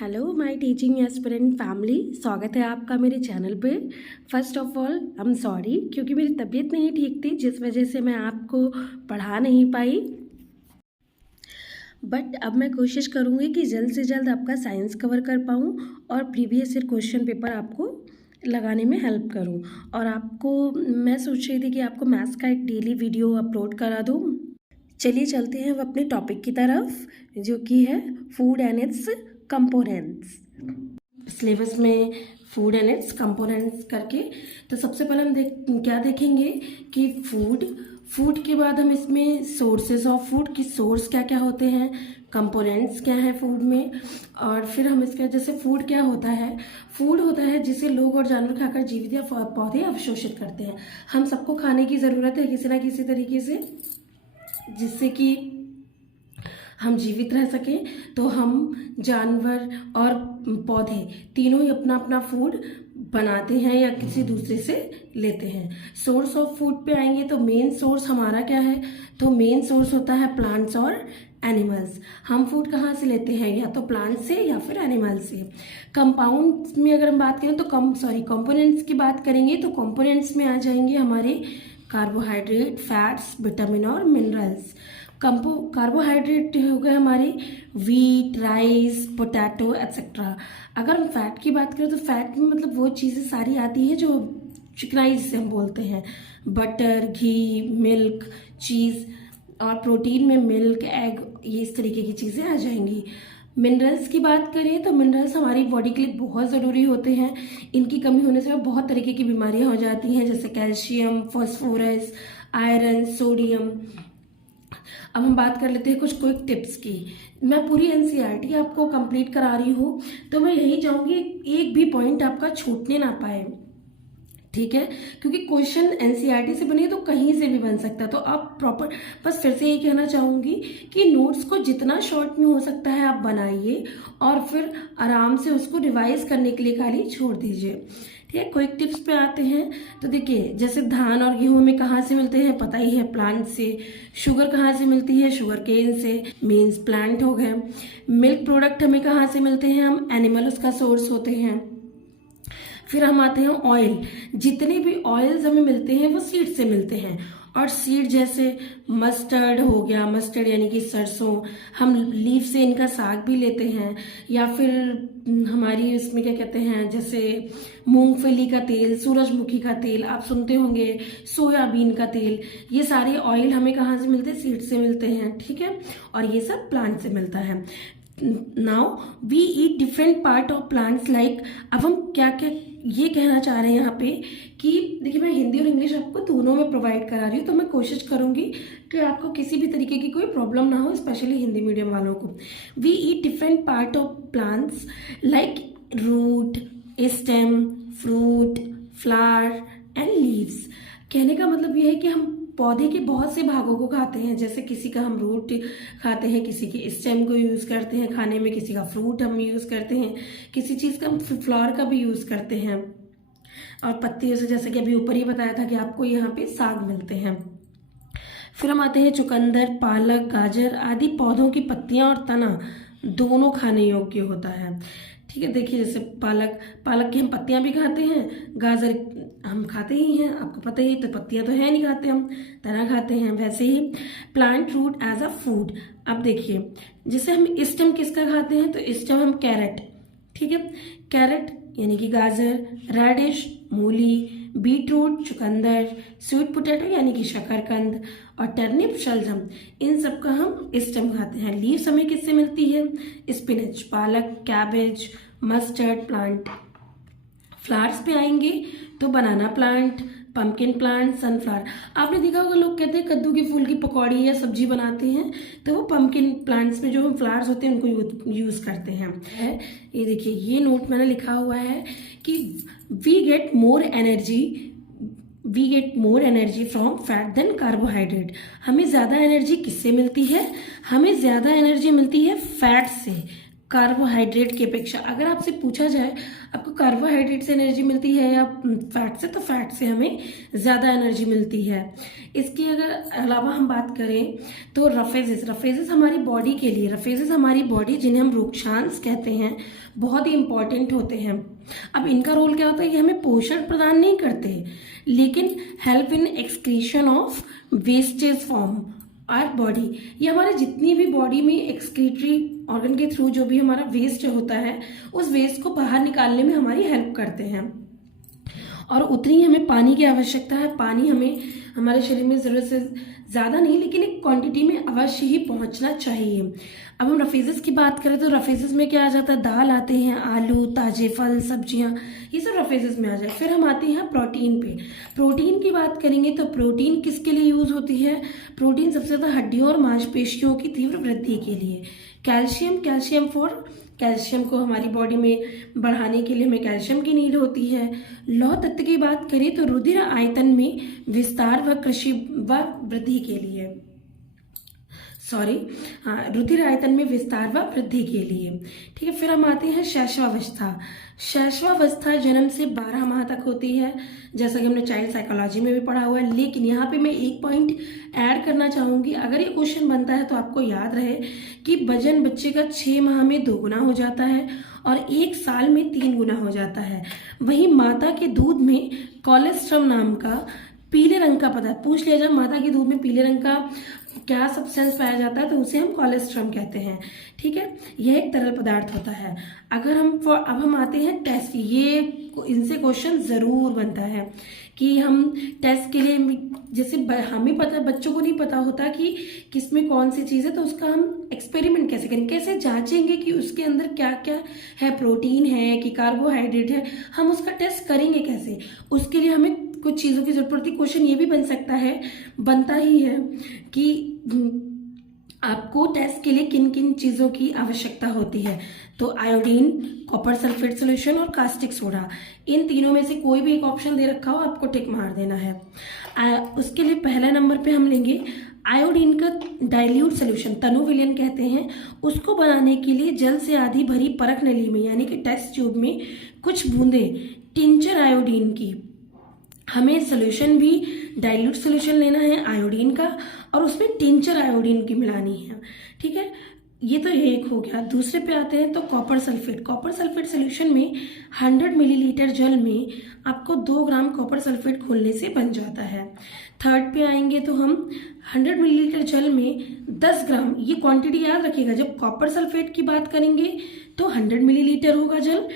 Hello my teaching aspirant family, स्वागत है आपका मेरे चैनल पे। First of all I am sorry क्योंकि मेरी तबीयत नहीं ठीक थी, जिस वजह से मैं आपको पढ़ा नहीं पाई। बट अब मैं कोशिश करूँगी कि जल्द से जल्द आपका साइंस कवर कर पाऊँ और प्रीवियस ईयर क्वेश्चन पेपर आपको लगाने में हेल्प करूँ। और आपको मैं सोच रही थी कि आपको मैथ्स का एक डेली वीडियो अपलोड करा दूँ। चलिए चलते हैं अब अपने टॉपिक की तरफ, जो कि है food and it's components. Syllabus में फूड एंड इट्स कंपोनेंट्स करके तो सबसे पहले हम क्या देखेंगे कि फूड के बाद हम इसमें सोर्सेज ऑफ फूड की सोर्स क्या क्या होते हैं, कंपोनेंट्स क्या है फूड में, और फिर हम इसका जैसे फूड क्या होता है। फूड होता है जिसे लोग और जानवर खाकर जीवित या पौधे अवशोषित करते हैं। हम सबको खाने की ज़रूरत है किसी ना किसी तरीके से, जिससे कि हम जीवित रह सकें। तो हम जानवर और पौधे तीनों ही अपना अपना फूड बनाते हैं या किसी दूसरे से लेते हैं। सोर्स ऑफ फूड पे आएंगे तो मेन सोर्स हमारा क्या है, तो मेन सोर्स होता है प्लांट्स और एनिमल्स। हम फूड कहाँ से लेते हैं, या तो प्लांट से या फिर एनिमल से। कंपाउंड्स में अगर हम बात करें तो कंपोनेंट्स की बात करेंगे तो कंपोनेंट्स में आ जाएंगे हमारे कार्बोहाइड्रेट, फैट्स, विटामिन और मिनरल्स। कार्बोहाइड्रेट हो गए हमारे वीट, राइस, पोटैटो एक्सेट्रा। अगर हम फैट की बात करें तो फैट में मतलब वो चीज़ें सारी आती हैं जो चिकनाई जिसे हम बोलते हैं, बटर, घी, मिल्क, चीज़। और प्रोटीन में मिल्क, एग, ये इस तरीके की चीज़ें आ जाएंगी। मिनरल्स की बात करें तो मिनरल्स हमारी बॉडी के लिए बहुत ज़रूरी होते हैं। इनकी कमी होने से बहुत तरीके की बीमारियां हो जाती हैं, जैसे कैल्शियम, फॉस्फोरस, आयरन, सोडियम। अब हम बात कर लेते हैं कुछ क्विक टिप्स की। मैं पूरी एनसीईआरटी आपको कंप्लीट करा रही हूँ, तो मैं यही चाहूँगी एक भी पॉइंट आपका छूटने ना पाए, ठीक है, क्योंकि क्वेश्चन एनसीईआरटी से बने तो कहीं से भी बन सकता है। तो आप प्रॉपर, बस फिर से यही कहना चाहूँगी कि नोट्स को जितना शॉर्ट में हो सकता है आप बनाइए और फिर आराम से उसको रिवाइज करने के लिए खाली छोड़ दीजिए, ठीक है। क्विक टिप्स पे आते हैं तो देखिए, जैसे धान और गेहूं में कहाँ से मिलते हैं, पता ही है, प्लांट से। शुगर कहाँ से मिलती है, शुगर केन से, मीन्स प्लांट हो गए। मिल्क प्रोडक्ट हमें कहाँ से मिलते हैं, हम एनिमल उसका सोर्स होते हैं। फिर हम आते हैं ऑयल। जितने भी ऑयल्स हमें मिलते हैं वो सीड से मिलते हैं। और सीड जैसे मस्टर्ड हो गया, मस्टर्ड यानी कि सरसों, हम लीफ से इनका साग भी लेते हैं। या फिर हमारी इसमें क्या कहते हैं, जैसे मूंगफली का तेल, सूरजमुखी का तेल आप सुनते होंगे, सोयाबीन का तेल, ये सारे ऑयल हमें कहाँ से मिलते हैं, सीड से मिलते हैं, ठीक है। और ये सब प्लांट से मिलता है। Now we eat different part of plants like. अब हम क्या क्या ये कहना चाह रहे हैं यहाँ पे कि देखिए, मैं हिंदी और इंग्लिश आपको दोनों में प्रोवाइड करा रही हूँ, तो मैं कोशिश करूंगी कि आपको किसी भी तरीके की कोई प्रॉब्लम ना हो, स्पेशली हिंदी मीडियम वालों को। We eat different part of plants like root, stem, fruit, flower and leaves. कहने का मतलब ये है कि हम पौधे के बहुत से भागों को खाते हैं, जैसे किसी का हम रूट खाते हैं, किसी के स्टेम को यूज करते हैं खाने में, किसी का फ्रूट हम यूज करते हैं, किसी चीज का हम फ्लावर का भी यूज करते हैं। और पत्तियों से, जैसे कि अभी ऊपर ही बताया था कि आपको यहाँ पे साग मिलते हैं। फिर हम आते हैं चुकंदर, पालक, गाजर आदि पौधों की पत्तियां और तना दोनों खाने योग्य होता है, ठीक है। देखिए, जैसे पालक की हम पत्तियां भी खाते हैं, गाजर हम खाते ही हैं, आपको पता ही, तो पत्तियां तो है नहीं खाते हम, तना खाते हैं। वैसे ही plant root as a food. अब देखिए, जैसे हम स्टेम किसका खाते हैं, तो स्टेम हम कैरेट, ठीक है, कैरेट यानी कि गाजर, रेडिश मूली, बीटरूट चुकंदर, स्वीट पोटैटो यानी कि शकरकंद, और टर्निप शलजम, इन सब का हम स्टेम खाते हैं। लीव्स हमें किससे मिलती है, स्पिनच, पालक, कैबेज, मस्टर्ड प्लांट। फ्लावर्स पे आएंगे तो बनाना प्लांट, पंपकिन प्लांट, सनफ्लावर। आपने देखा होगा लोग कहते हैं कद्दू के फूल की पकौड़ी या सब्जी बनाते हैं, तो वो पंपकिन प्लांट्स में जो हम फ्लावर्स होते हैं उनको यूज करते हैं। ये देखिए, ये नोट मैंने लिखा हुआ है कि we get more energy from fat than carbohydrate. हमें ज्यादा एनर्जी किससे मिलती है, हमें ज्यादा एनर्जी मिलती है फैट से, कार्बोहाइड्रेट की अपेक्षा। अगर आपसे पूछा जाए आपको कार्बोहाइड्रेट से एनर्जी मिलती है या फैट से, तो फैट से हमें ज़्यादा एनर्जी मिलती है। इसके अगर अलावा हम बात करें तो रफेजेस हमारी बॉडी के लिए, रफेजेस हमारी बॉडी जिन्हें हम रोक्षांश कहते हैं, बहुत ही इंपॉर्टेंट होते हैं। अब इनका रोल क्या होता है, ये हमें पोषण प्रदान नहीं करते लेकिन help in excretion of wastage form our body. ये हमारे जितनी भी बॉडी में एक्सक्रीटरी ऑर्गन के थ्रू जो भी हमारा वेस्ट होता है, उस वेस्ट को बाहर निकालने में हमारी हेल्प करते हैं। और उतनी ही हमें पानी की आवश्यकता है। पानी हमें हमारे शरीर में ज़रूरत से ज़्यादा नहीं लेकिन एक क्वांटिटी में अवश्य ही पहुंचना चाहिए। अब हम रफेजेस की बात करें तो रफेजेस में क्या आ जाता है, दाल आते हैं, आलू, ताजे फल, सब्जियां, ये सब रफेजेस में आ जाए। फिर हम आते हैं प्रोटीन पे। प्रोटीन की बात करेंगे तो प्रोटीन किसके लिए यूज होती है, प्रोटीन सबसे ज़्यादा हड्डियों और मांसपेशियों की तीव्र वृद्धि के लिए। कैल्शियम कैल्शियम को हमारी बॉडी में बढ़ाने के लिए हमें कैल्शियम की नीड होती है। लौह तत्व की बात करें तो रुधिर आयतन में विस्तार व कृषि व वृद्धि के लिए, रुधिर आयतन में विस्तार व वृद्धि के लिए। ठीक है, फिर हम आते हैं शैशवावस्था। शैशवावस्था जन्म से 12 माह तक होती है, जैसा कि हमने चाइल्ड साइकोलॉजी में भी पढ़ा हुआ है। लेकिन यहाँ पे मैं एक पॉइंट ऐड करना चाहूँगी, अगर ये क्वेश्चन बनता है तो आपको याद रहे कि वजन बच्चे का 6 माह में 2 गुना हो जाता है और 1 साल में 3 गुना हो जाता है। वहीं माता के दूध में कोलेस्ट्रम नाम का पीले रंग का पदार्थ, पूछ लिया जाए माता के दूध में पीले रंग का क्या सब्सटेंस पाया जाता है तो उसे हम कोलेस्ट्रम कहते हैं। ठीक है, यह एक तरल पदार्थ होता है। अगर अब हम आते हैं टेस्ट, ये इनसे क्वेश्चन जरूर बनता है कि हम टेस्ट के लिए, जैसे हमें पता है, बच्चों को नहीं पता होता कि किसमें कौन सी चीज़ है, तो उसका हम एक्सपेरिमेंट कैसे करेंगे, कैसे जांचेंगे कि उसके अंदर क्या क्या है, प्रोटीन है कि कार्बोहाइड्रेट है, हम उसका टेस्ट करेंगे कैसे। उसके लिए हमें कुछ चीज़ों की जरूरत पड़ती है। क्वेश्चन ये भी बनता ही है कि आपको टेस्ट के लिए किन किन चीज़ों की आवश्यकता होती है। तो आयोडीन, कॉपर सल्फेट सोल्यूशन और कास्टिक सोडा, इन तीनों में से कोई भी एक ऑप्शन दे रखा हो, आपको टिक मार देना है। उसके लिए पहला नंबर पे हम लेंगे आयोडीन का डाइल्यूट सोल्यूशन, तनु विलयन कहते हैं। उसको बनाने के लिए जल से आधी भरी परख नली में यानी कि टेस्ट ट्यूब में कुछ बूंदे टिंचर आयोडीन की, हमें सोल्यूशन भी डाइल्यूट सोल्यूशन लेना है आयोडीन का और उसमें टिंचर आयोडीन की मिलानी है। ठीक है, ये तो एक हो गया। दूसरे पे आते हैं तो कॉपर सल्फेट सोल्यूशन में 100 मिलीलीटर जल में आपको 2 ग्राम कॉपर सल्फेट घोलने से बन जाता है। थर्ड पे आएंगे तो हम 100 मिलीलीटर जल में 10 ग्राम, ये क्वांटिटी याद रखिएगा, जब कॉपर सल्फेट की बात करेंगे तो 100 मिलीलीटर होगा जल,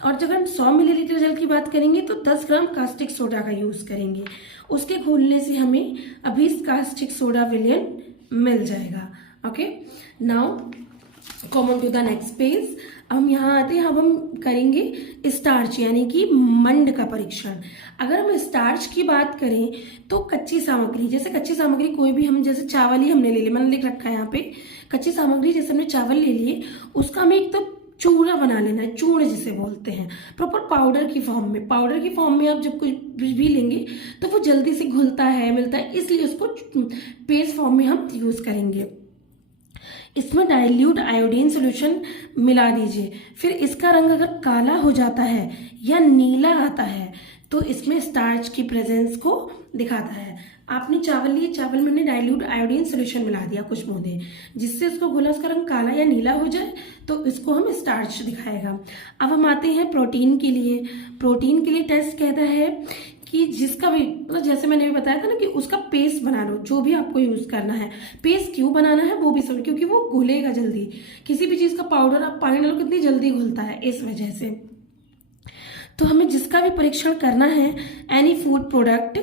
और जब हम 100 मिलीलीटर जल की बात करेंगे तो 10 ग्राम कास्टिक सोडा का यूज़ करेंगे। उसके घोलने से हमें अभी कास्टिक सोडा विलयन मिल जाएगा। Okay, now come on to the next page. हम यहाँ आते हैं, अब हम करेंगे स्टार्च यानी कि मंड का परीक्षण। अगर हम स्टार्च की बात करें तो कच्ची सामग्री, जैसे कच्ची सामग्री कोई भी, हम जैसे चावल ही हमने ले लिया, मैंने लिख रखा है यहाँ पे कच्ची सामग्री, जैसे हमने चावल ले लिए, उसका हमें एक तो चूड़ा बना लेना है, चूर्ण जिसे बोलते हैं, प्रॉपर पाउडर की फॉर्म में आप जब कुछ भी लेंगे तो वो जल्दी से घुलता है, मिलता है, इसलिए उसको पेस्ट फॉर्म में हम यूज करेंगे। इसमें डाइल्यूट आयोडीन सॉल्यूशन मिला दीजिए। फिर इसका रंग अगर काला हो जाता है या नीला आता है तो इसमें स्टार्च की प्रेजेंस को दिखाता है। आपने चावल लिए, चावल में हमने डाइल्यूट आयोडीन सॉल्यूशन मिला दिया कुछ बूंदे, जिससे उसको घोला, उसका रंग काला या नीला हो जाए तो इसको हम स्टार्च दिखाएगा। अब हम आते हैं प्रोटीन के लिए टेस्ट कहता है कि जिसका भी, मतलब जैसे मैंने भी बताया था ना कि उसका पेस्ट बना लो, जो भी आपको यूज करना है। पेस्ट क्यों बनाना है वो भी समझ, क्योंकि वो घुलेगा जल्दी। किसी भी चीज का पाउडर आप पानी डालो कितनी जल्दी घुलता है, इस वजह से। तो हमें जिसका भी परीक्षण करना है, एनी फूड प्रोडक्ट,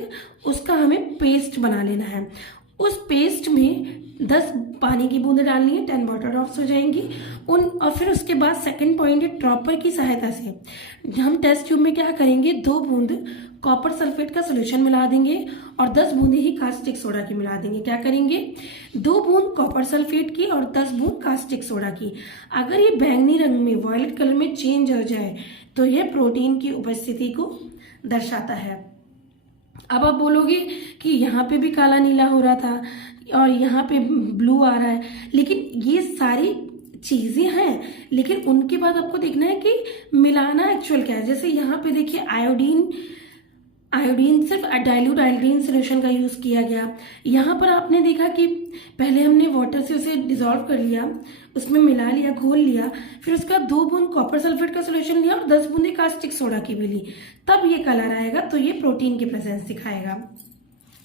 उसका हमें पेस्ट बना लेना है। उस पेस्ट में 10 पानी की बूंदें डालनी है, 10 वाटर ड्रॉप्स हो जाएंगी और फिर उसके बाद सेकंड पॉइंट है, ड्रॉपर की सहायता से हम टेस्ट ट्यूब में क्या करेंगे, 2 बूंद कॉपर सल्फेट का सोल्यूशन मिला देंगे और 10 बूंदे ही कास्टिक सोडा की मिला देंगे। क्या करेंगे, 2 बूंद कॉपर सल्फेट की और 10 बूंद कास्टिक सोडा की। अगर ये बैंगनी रंग में, वॉयलेट कलर में चेंज हो जाए तो यह प्रोटीन की उपस्थिति को दर्शाता है। अब आप बोलोगे कि यहाँ पे भी काला नीला हो रहा था और यहाँ पे ब्लू आ रहा है, लेकिन ये सारी चीज़ें हैं, लेकिन उनके बाद आपको देखना है कि मिलाना एक्चुअल क्या है। जैसे यहाँ पे देखिए आयोडीन सिर्फ डाइल्यूट आयोडीन सोल्यूशन का यूज़ किया गया। यहाँ पर आपने देखा कि पहले हमने वाटर से उसे डिजोल्व कर लिया, उसमें मिला लिया, घोल लिया, फिर उसका 2 बूंद कॉपर सल्फेट का सोल्यूशन लिया और 10 बूंदे कास्टिक सोडा की भी ली, तब ये कलर आएगा। तो ये प्रोटीन की प्रेजेंस दिखाएगा।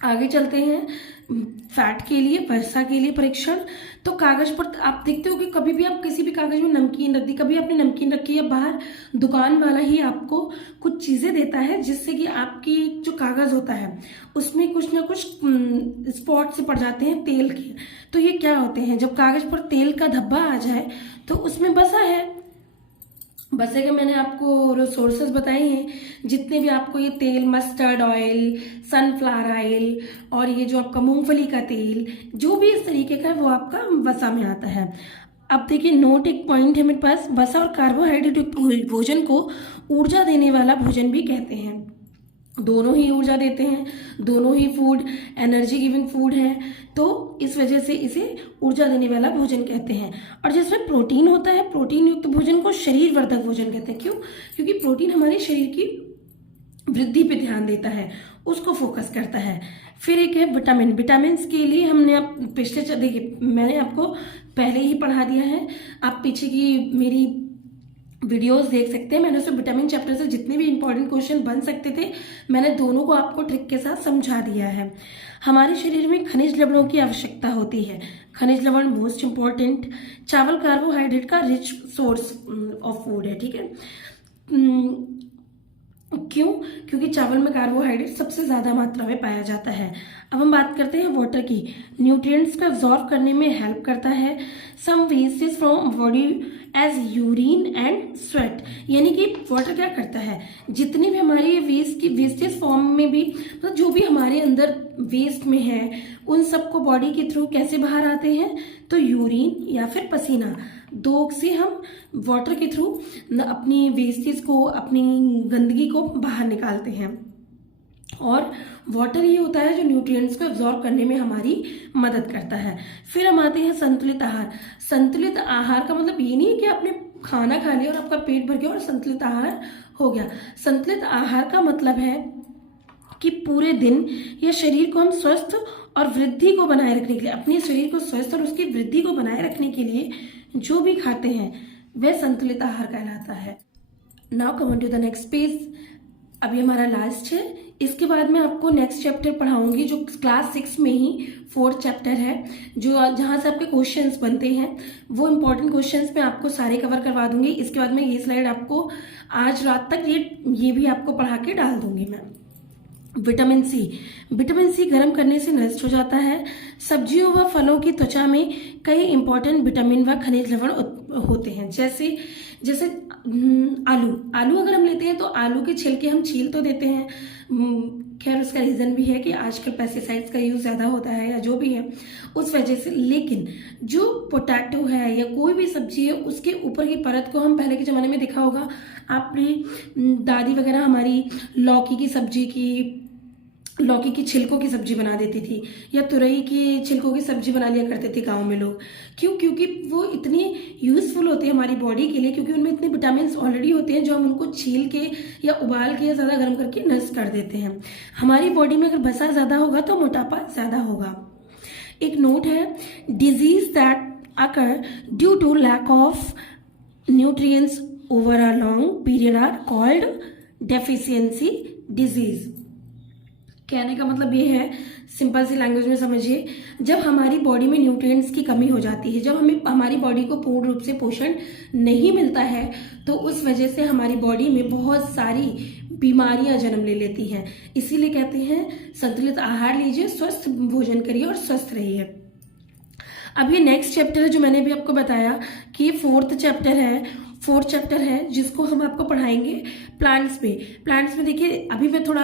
आगे चलते हैं फैट के लिए, वसा के लिए परीक्षण। तो कागज पर आप देखते हो कि कभी भी आप किसी भी कागज में नमकीन रख दी, कभी आपने नमकीन रखी है बाहर, दुकान वाला ही आपको कुछ चीजें देता है जिससे कि आपकी जो कागज होता है उसमें कुछ ना कुछ स्पॉट से पड़ जाते हैं तेल के। तो ये क्या होते हैं, जब कागज पर तेल का धब्बा आ जाए तो उसमें वसा है। वैसे कि मैंने आपको सोर्सेज बताए हैं, जितने भी आपको ये तेल, मस्टर्ड ऑयल, सनफ्लावर ऑयल और ये जो आपका मूंगफली का तेल, जो भी इस तरीके का है वो आपका वसा में आता है। अब देखिए नोट, एक पॉइंट है मेरे पास, वसा और कार्बोहाइड्रेट भोजन को ऊर्जा देने वाला भोजन भी कहते हैं। दोनों ही ऊर्जा देते हैं, दोनों ही फूड एनर्जी गिविंग फूड है, तो इस वजह से इसे ऊर्जा देने वाला भोजन कहते हैं। और जिसमें प्रोटीन होता है, प्रोटीन युक्त भोजन को शरीर वर्धक भोजन कहते हैं। क्यों? क्योंकि प्रोटीन हमारे शरीर की वृद्धि पे ध्यान देता है, उसको फोकस करता है। फिर एक है विटामिन। विटामिन के लिए हमने अब पिछले देखिए मैंने आपको पहले ही पढ़ा दिया है, आप पीछे की मेरी वीडियोस देख सकते हैं। मैंने उसमें विटामिन चैप्टर से जितने भी इंपॉर्टेंट क्वेश्चन बन सकते थे मैंने दोनों को आपको ट्रिक के साथ समझा दिया है। हमारे शरीर में खनिज लवणों की आवश्यकता होती है। खनिज लवण मोस्ट इंपॉर्टेंट। चावल कार्बोहाइड्रेट का रिच सोर्स ऑफ फूड है, ठीक है। क्यों? क्योंकि चावल में कार्बोहाइड्रेट सबसे ज्यादा मात्रा में पाया जाता है। अब हम बात करते हैं वाटर की। न्यूट्रिएंट्स का एब्जॉर्ब करने में हेल्प करता है। Some wastage from body as urine and sweat, यानी कि वाटर क्या करता है, जितनी भी हमारी वेस्टेज फॉर्म में भी, मतलब जो भी हमारे अंदर वेस्ट में है उन सबको बॉडी के थ्रू कैसे बाहर आते हैं, तो यूरिन या फिर पसीना, दो से हम वाटर के थ्रू अपनी वेस्टेज को, अपनी गंदगी को बाहर निकालते हैं। और वाटर ये होता है जो न्यूट्रिएंट्स को एब्जॉर्ब करने में हमारी मदद करता है। फिर हम आते हैं संतुलित आहार। संतुलित आहार का मतलब ये नहीं है कि आपने खाना खा लिया और आपका पेट भर गया और संतुलित आहार हो गया। संतुलित आहार का मतलब है कि पूरे दिन या शरीर को हम स्वस्थ और वृद्धि को बनाए रखने के लिए, अपने शरीर को स्वस्थ और उसकी वृद्धि को बनाए रखने के लिए जो भी खाते हैं वह संतुलित आहार कहलाता है। Now come on to the next page. अभी हमारा लास्ट है, इसके बाद मैं आपको नेक्स्ट चैप्टर पढ़ाऊंगी जो क्लास 6 में ही 4th चैप्टर है, जो जहाँ से आपके क्वेश्चंस बनते हैं। वो इंपॉर्टेंट क्वेश्चंस मैं आपको सारे कवर करवा दूंगी। इसके बाद मैं ये स्लाइड आपको आज रात तक ये भी आपको पढ़ा के डाल दूंगी मैं। Vitamin C. विटामिन सी गर्म करने से नष्ट हो जाता है। सब्जियों व फलों की त्वचा में कई इंपॉर्टेंट विटामिन व खनिज लवण होते हैं, जैसे आलू अगर हम लेते हैं तो आलू के छिलके हम छील तो देते हैं, खैर उसका रीज़न भी है कि आजकल पेस्टिसाइड्स का यूज़ ज़्यादा होता है या जो भी है उस वजह से। लेकिन जो पोटैटो है या कोई भी सब्जी है उसके ऊपर की परत को हम पहले के ज़माने में देखा होगा, आपने दादी वगैरह हमारी लौकी की छिलकों की सब्जी बना देती थी या तुरई की छिलकों की सब्जी बना लिया करते थे गांव में लोग। क्यों? क्योंकि वो इतनी यूजफुल होती है हमारी बॉडी के लिए, क्योंकि उनमें इतने विटामिन ऑलरेडी होते हैं जो हम उनको छील के या उबाल के या ज़्यादा गर्म करके नष्ट कर देते हैं। हमारी बॉडी में अगर वसा ज़्यादा होगा तो मोटापा ज़्यादा होगा। एक नोट है, disease that occur due to lack of nutrients over a long period are called deficiency disease. कहने का मतलब ये है, सिंपल सी लैंग्वेज में समझिए, जब हमारी बॉडी में न्यूट्रिएंट्स की कमी हो जाती है, जब हमारी बॉडी को पूर्ण रूप से पोषण नहीं मिलता है, तो उस वजह से हमारी बॉडी में बहुत सारी बीमारियां जन्म ले लेती हैं। इसीलिए कहते हैं संतुलित आहार लीजिए, स्वस्थ भोजन करिए और स्वस्थ रहिए। अब ये नेक्स्ट चैप्टर है जो मैंने भी आपको बताया कि ये 4th चैप्टर है जिसको हम आपको पढ़ाएंगे प्लांट्स में देखिए अभी मैं थोड़ा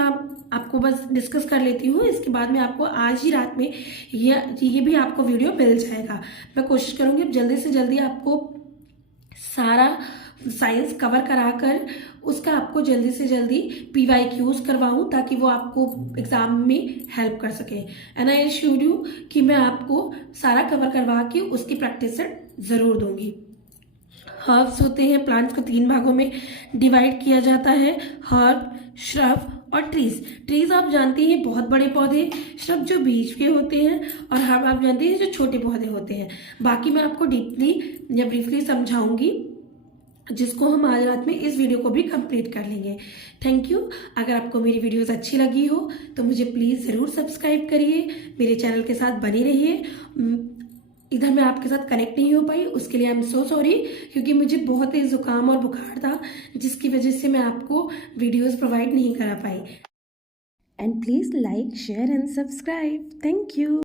आपको बस डिस्कस कर लेती हूँ, इसके बाद में आपको आज ही रात में ये भी आपको वीडियो मिल जाएगा। मैं कोशिश करूँगी जल्दी से जल्दी आपको सारा साइंस कवर कराकर उसका आपको जल्दी से जल्दी PYQs करवाऊँ ताकि वो आपको एग्जाम में हेल्प कर सके। एंड आई एश्योर यू कि मैं आपको सारा कवर करवा के उसकी प्रैक्टिस सेट ज़रूर दूंगी। हर्ब्स होते हैं, प्लांट्स को 3 भागों में डिवाइड किया जाता है, हर्ब, श्रब और ट्रीज। ट्रीज आप जानते हैं बहुत बड़े पौधे, श्रब जो बीज के होते हैं, और हर्ब आप जानते हैं जो छोटे पौधे होते हैं। बाकी मैं आपको डीपली या ब्रीफली समझाऊंगी, जिसको हम आज रात में इस वीडियो को भी कंप्लीट कर लेंगे। Thank you. अगर आपको मेरी वीडियोस अच्छी लगी हो तो मुझे प्लीज़ ज़रूर सब्सक्राइब करिए, मेरे चैनल के साथ बने रहिए। इधर मैं आपके साथ कनेक्ट नहीं हो पाई, उसके लिए आई एम सो सॉरी, क्योंकि मुझे बहुत ही ज़ुकाम और बुखार था, जिसकी वजह से मैं आपको वीडियोस प्रोवाइड नहीं करा पाई। And please like, share and subscribe. Thank you.